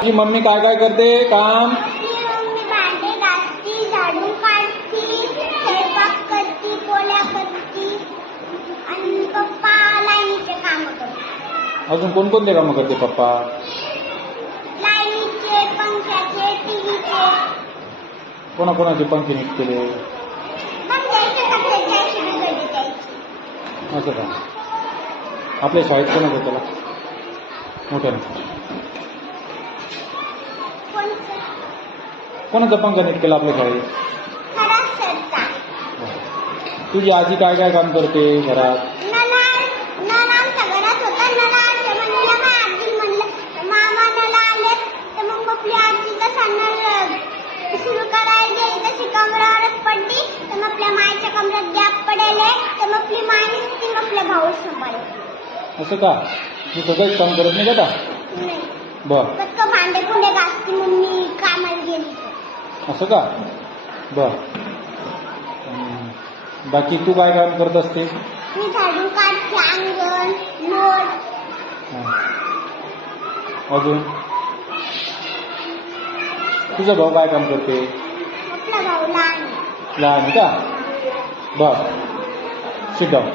तुझी मम्मी काय काय करते काम? मम्मी भांडे घासती, झाडू काढती, स्वयंपाक करती, पोळ्या करती आणि पप्पा लाईनीचे काम करतात. अजून कोणकोणते कामं करते पप्पा? लाईनीचे, पंख्याचे, टीव्हीचे. कोणाकोणाचे पंखे नीट केले? पंख्याचे सगळे द्यायचे, बिघडले द्यायचे. असं का? आपल्या शाळेत कोण होतं त्याला मोठ्यानं? कोणाचा पंखा नीट केला आपल्या शाळेत? खराब सरचा. तुझी आजी काय काय काम करते घरात? नळ आमच्या घरात होता. नळाच्या म्हणलं काय आजी म्हणलं मामा नळ आले तर मग आपली आजी कसा नळ सुरू करायला गेली तशी कमरावरच पडली तर मग आपल्या मायच्या कमरात गॅप पडेल तर मग आपली मायने ती आपल्या भाऊ सांभाळली. असं का? तू सगळंच काम करत नाही का? नाही बर. फक्त भांडे पुढे घासती मम्मी कामाला गेली. असं का? बर. बाकी तू काय काम करत असते? मी झाडू काढते, अंगण लोट. अजून तुझा भाऊ काय काम करते? आपला भाऊ लहान. लहान आहे का? बर. Sit down.